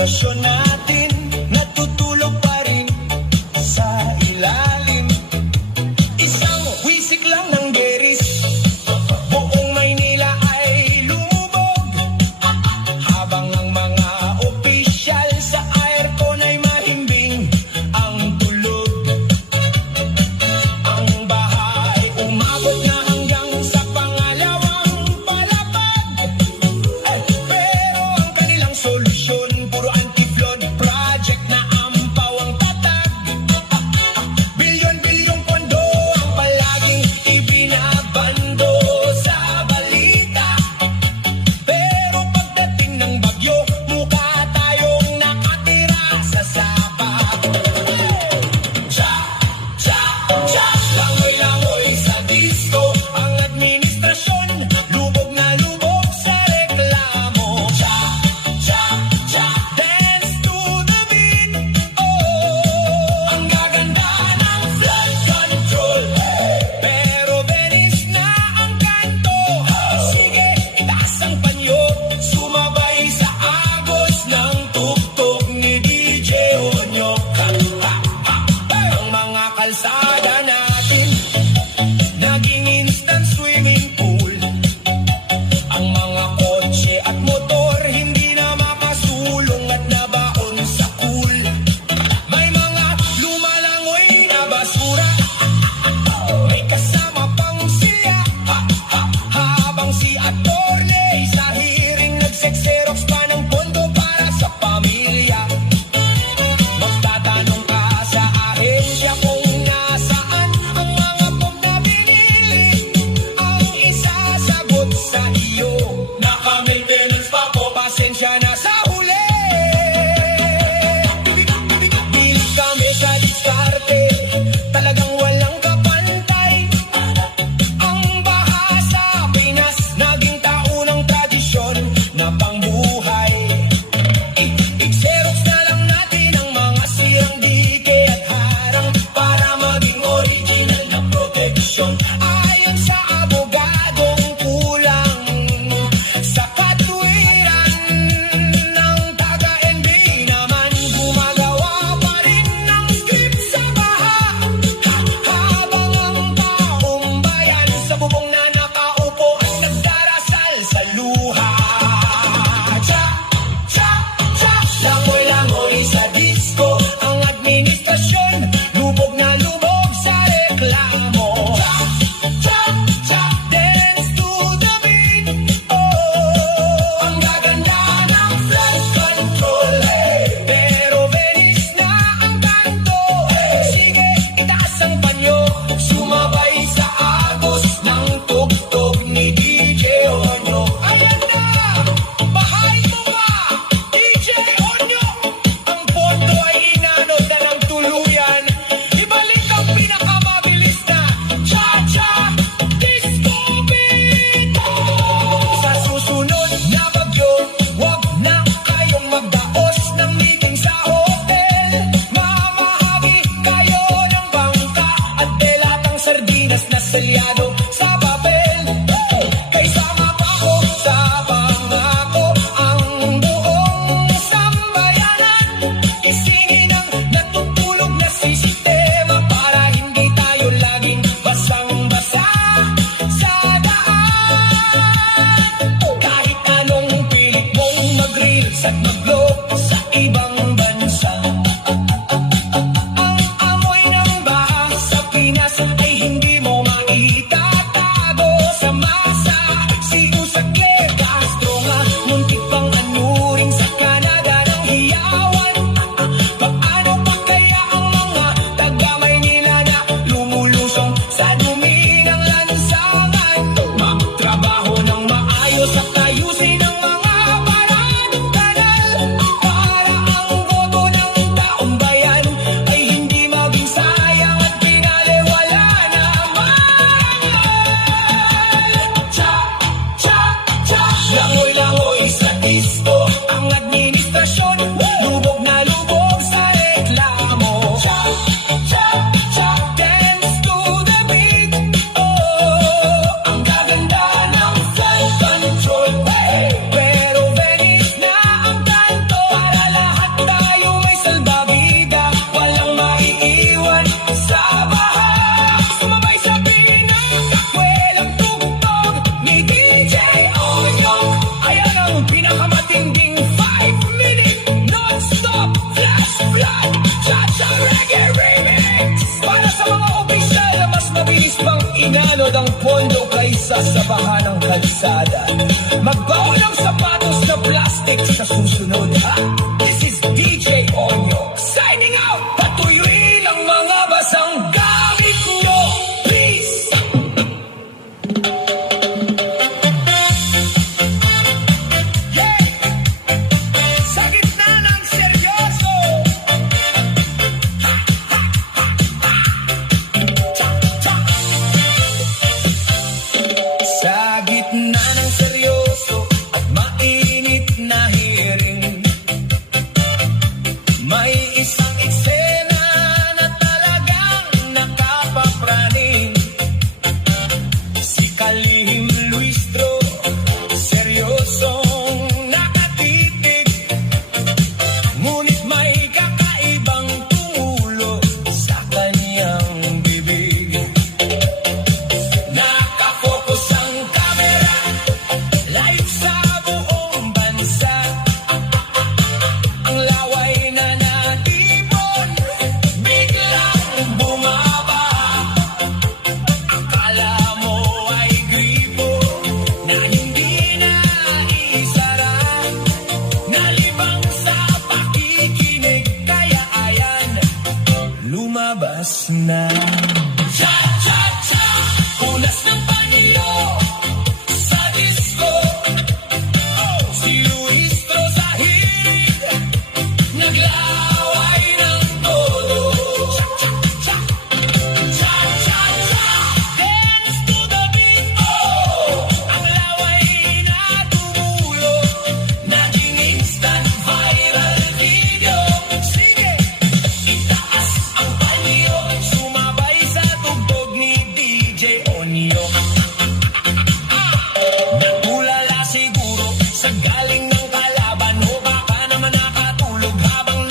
Sitwasyon natin natutulog pa rin sa ilalim. Isang wisik lang ng geris, buong Maynila ay lumubog. Habang ang mga opisyal sa aircon ay mahimbing ang tulog. Ang baha ay umabot na hanggang sa pangalawang palapag. Pero ang kanilang solusyon puro anti-flood. sa baha ng kalsada. Magbaon ng sapatos na plastic sa susunod, ha? This is DJ Onyo, signing out. Patuyuin ang mga basang gamit mo, please. Yeah! Sa gitna ng seryoso, sa gitna ng seryoso at mainit na hiring, may isang eksena na talagang nakapapraning. Si Kalihim Luistro, seryosong nakatitig, ngunit may kakaibang tumulo sa kanyang bibig. Nakafocus ang kamera, live sa buong bansa. Ang laway na natipon, biglang bumaba. Akala mo ay gripo na hindi na isara, nalibang sa pakikinig, kaya ayan, lumabas na. Cha-cha-cha, unas ng panyo sa disco. Oh, si Luistro sa hirit, naglaway ng todo. Cha-cha-cha, cha-cha-cha, dance to the beat. Oh, ang laway na tumulo, naging instant viral video. Sige, itaas ang panyo, sumabay sa tugtog ni DJ Onyo. Natulala siguro sa galing ng kalaban, o baka naman nakatulog habang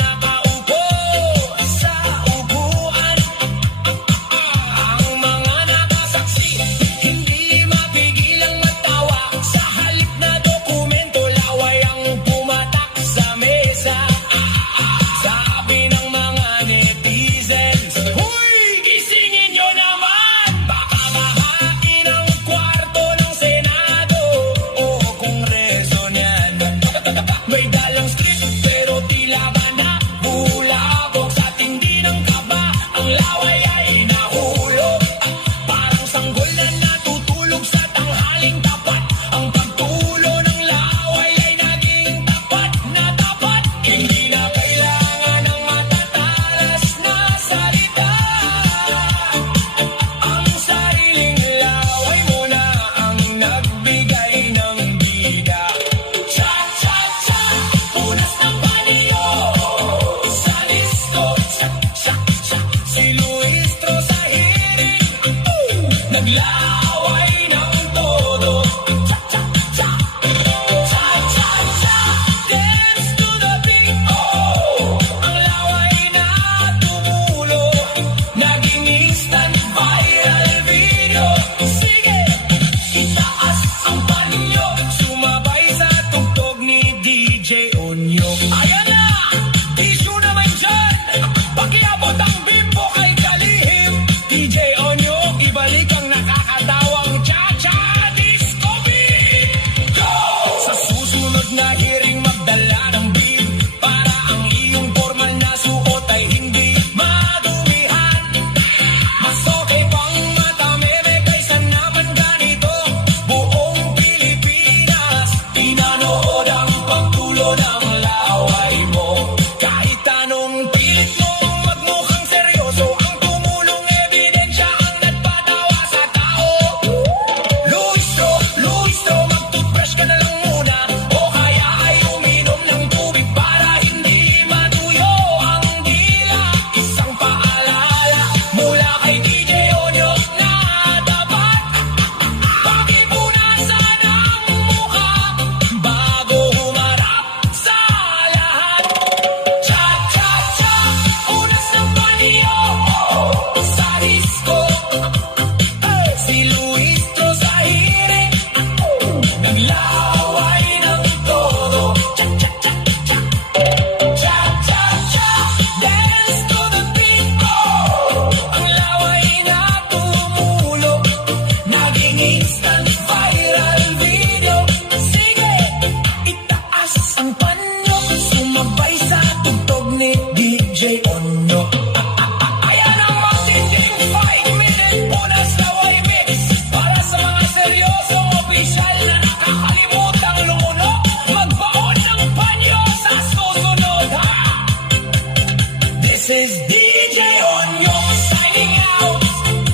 is DJ Onyok signing out.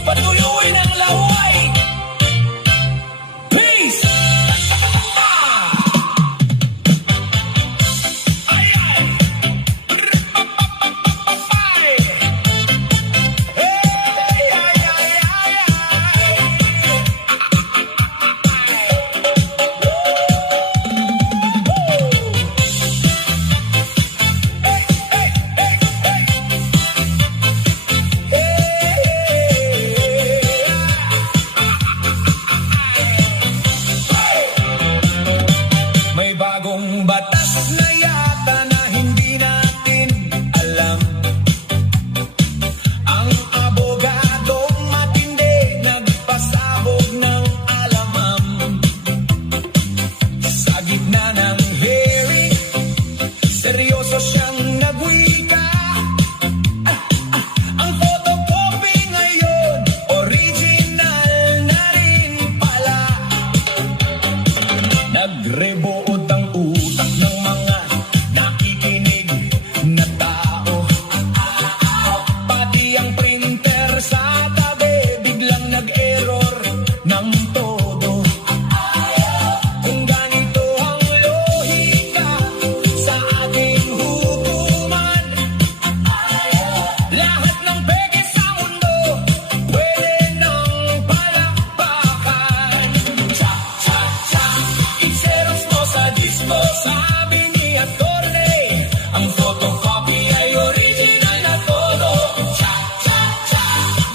Patuyuin ang laway. Peace! Ay, ay! Ay! Hey, ay, ay, ay, ay! May bagong batas na yata na hindi natin alam. Ang abogadong matindi nagpasabog ng alamam. Sa gitna ng hearing, seryoso siyang nagwika. Ang photocopy ngayon, original na rin pala. Nagrebuot ang utak ng mga nakikinig na tao. Pati ang printer sa tabi biglang nag-error ng todo. Kung ganito ang lohika sa ating hukuman, lahat ng peke sa mundo pwede nang palakpakan. Cha, cha, cha, i-xerox mo sa disco, sabi ni Attorney. Ang photocopy ay original na todo. Cha, cha, cha,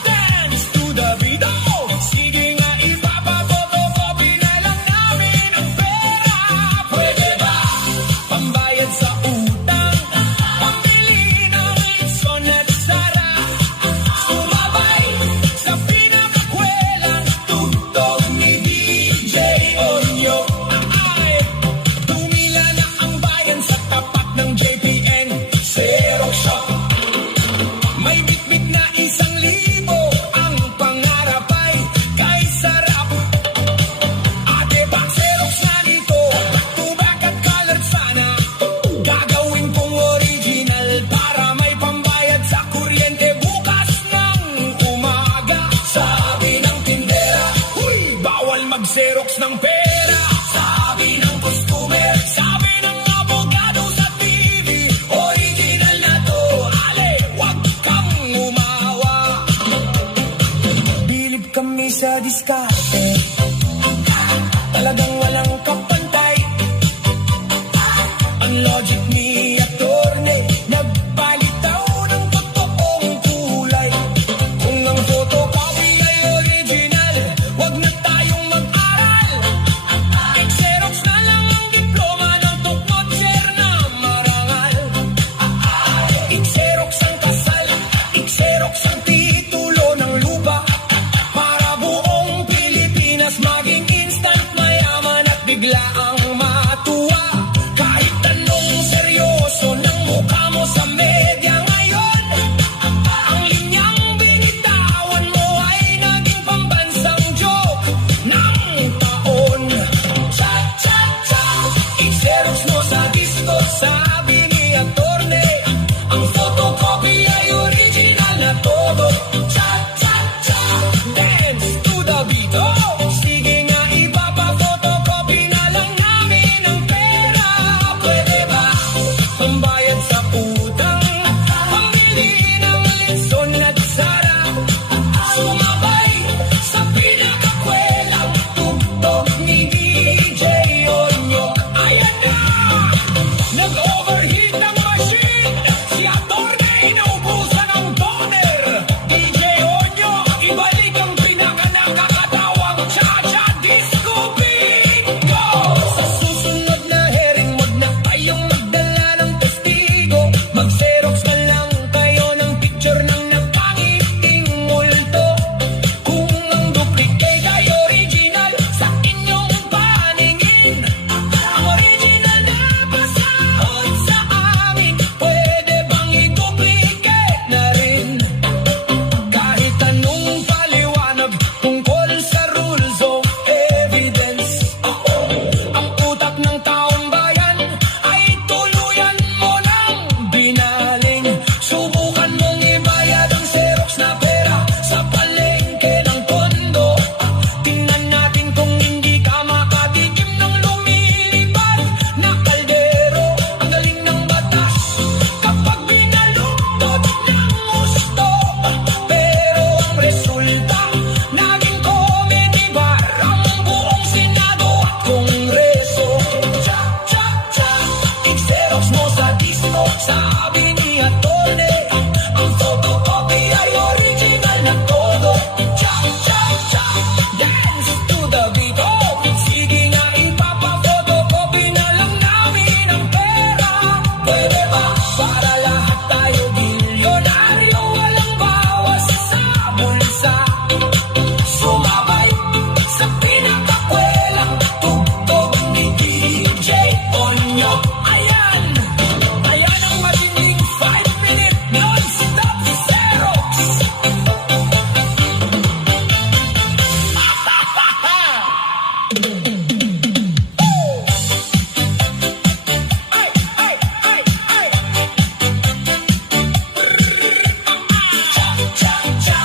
dance to the beat. Oh, sige nga ipapapotocopy na lang namin ang pera. Pwede ba? Pambayad sa utang, pambili ng Lipson at Sara. Sumabay sa pinakakwelang tugtog ni DJ Onyok. Ay, tumila na ang bayan sa tapat ng JPN Xerox Shop. May bitbit na 1,000, ang pangarap ay kay sarap. Ate, pa Xerox na nito, back-to-back at colored sana. Gagawin kong original para may pambayad sa kuryente bukas ng umaga. Sabi ng tindera, huy, bawal mag-Xerox ng pera. Sabi ng customer, sabi ng abogado sa TV, original na to, ale, wag kang umawa. Bilib kami sa diskarte, talagang walang kapantay. Ang logic ni Attorney, nagbalitaw ng totoong kulay. Kung ang photocopy ay original, wag na tayong mag-aral. I-xerox na lang ang diploma ng tukmot, sir, na marangal. I-xerox ang kasal, i-xerox ang titulo ng lupa, para buong Pilipinas disco. Sabi ni Atty. Ang photocopy ay original na todo. Chak, chak, chak, dance to the beat. Oh, sige nga ipapa-photocopy na lang namin ang pera. Pwede ba? Para lahat tayo bilyonaryo, walang bawas sa bulsa. Sumabay sa pinakakwelang tugtog ni DJ Onyo. Ayan, ayan ang matinding 5-minute non-stop Xerox. Ay, ay, ay, ay. Cha, cha, cha,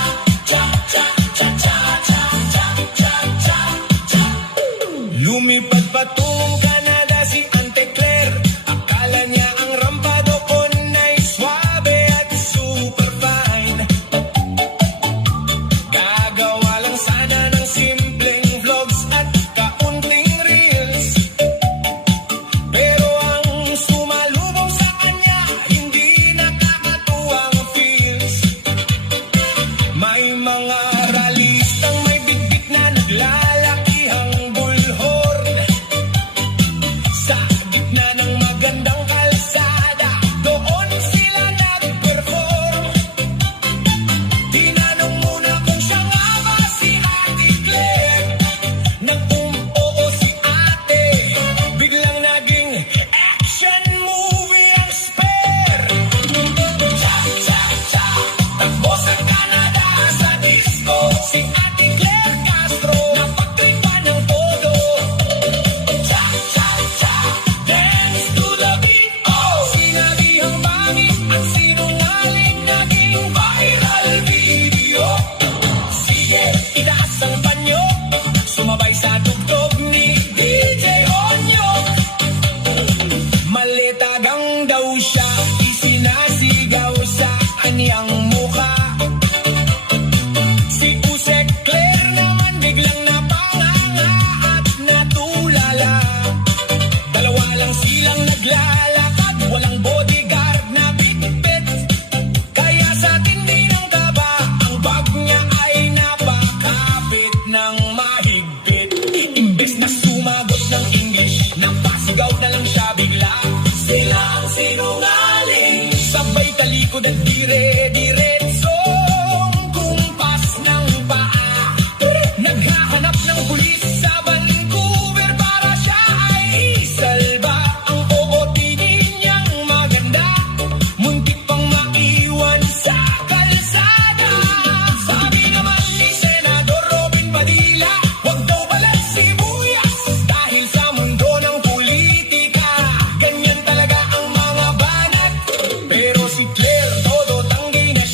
cha, cha, cha, cha, cha, cha, cha, cha, cha. Lumipad patungong Canada si Ante Claire. Akala niya ang rampado kon ay swabe at super fine. Gagawa lang sana ng simpleng vlogs at kaunting reels. Pero ang sumalubong sa kanya, hindi nakakatuwang feels. May mga ralistang may bitbit na naglalakihang bullhorn. Sa gitna ng magandang kalsada, doon sila nag-perform. Tinanong muna kung siya nga ba si Ate Claire. Nag-oo si ate, biglang naging action movie ang spare. Cha, cha, cha, takbo sa Canada sa disco. Si Ate Claire Castro, napagtripan ng todo. Cha, cha, cha, dance to the beat. Oh, sinabihang pangit at sinungaling, naging viral video. Sige, itaas ang panyo, sumabay sa tugtog ni DJ Onyo. Maletagang daw siya, isinasigaw sa kanyang mukha. Si Usek Claire naman biglang napanganga at natulala. Dalawa lang silang naglalakad, walang bodyguard na bitbit. Kaya sa tindi ng kaba, ang bag niya ay napakapit ng mahigpit. Imbes na sumagot ng English, napasigaw na lang siya bigla. Sila ang sinungaling, sabay talikod at dire-diretsong kumpas ng paa. Naghahanap ng pulis sa Vancouver para siya ay isalba. Ang OOTD niyang maganda, muntik pang maiwan sa kalsada. Sabi naman ni Senador Robin Padilla, wag daw balas sibuyas dahil sa mundo ng politika, ganyan talaga ang mga banat. Pero si Claire todo tanggi na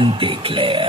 Auntie Claire.